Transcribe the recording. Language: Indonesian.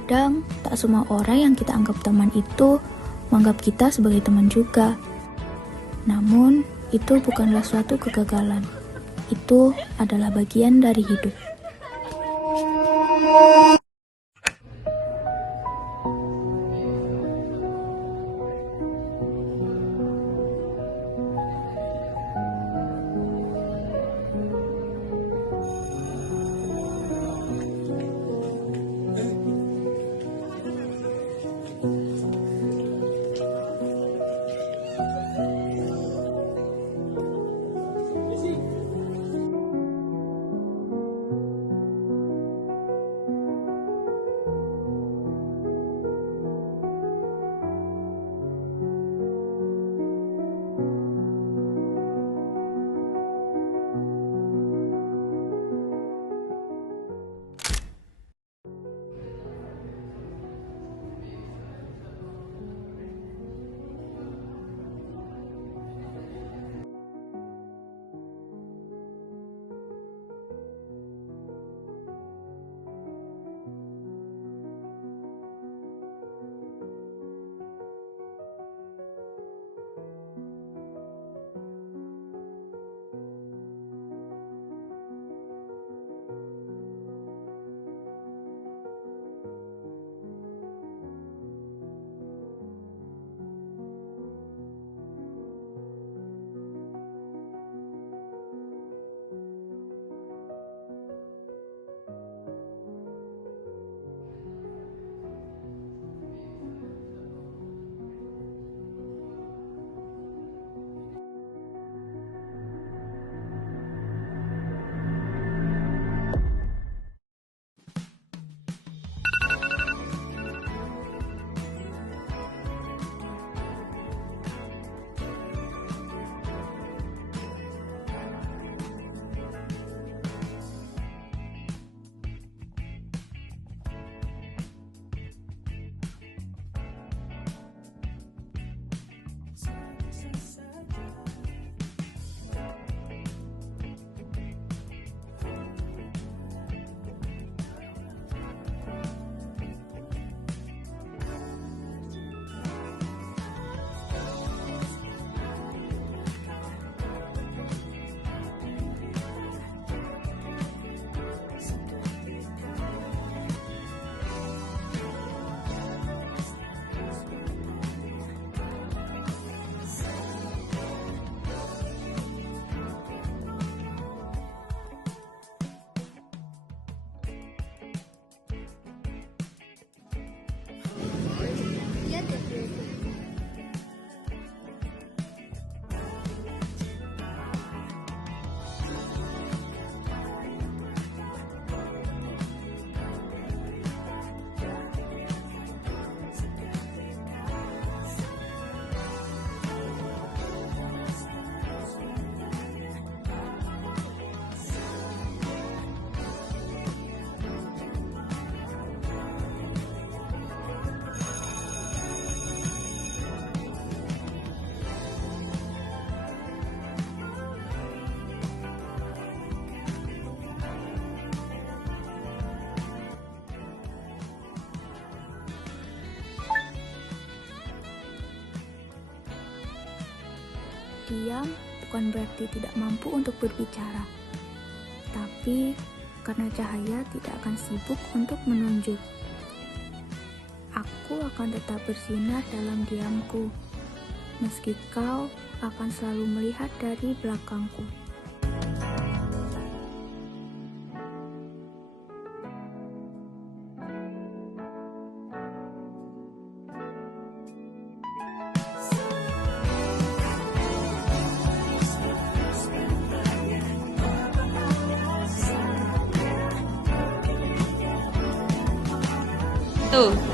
Terkadang, tak semua orang yang kita anggap teman itu menganggap kita sebagai teman juga. Namun, itu bukanlah suatu kegagalan. Itu adalah bagian dari hidup. Diam bukan berarti tidak mampu untuk berbicara, tapi karena cahaya tidak akan sibuk untuk menunjuk. Aku akan tetap bersinar dalam diamku, meski kau akan selalu melihat dari belakangku. Tuh.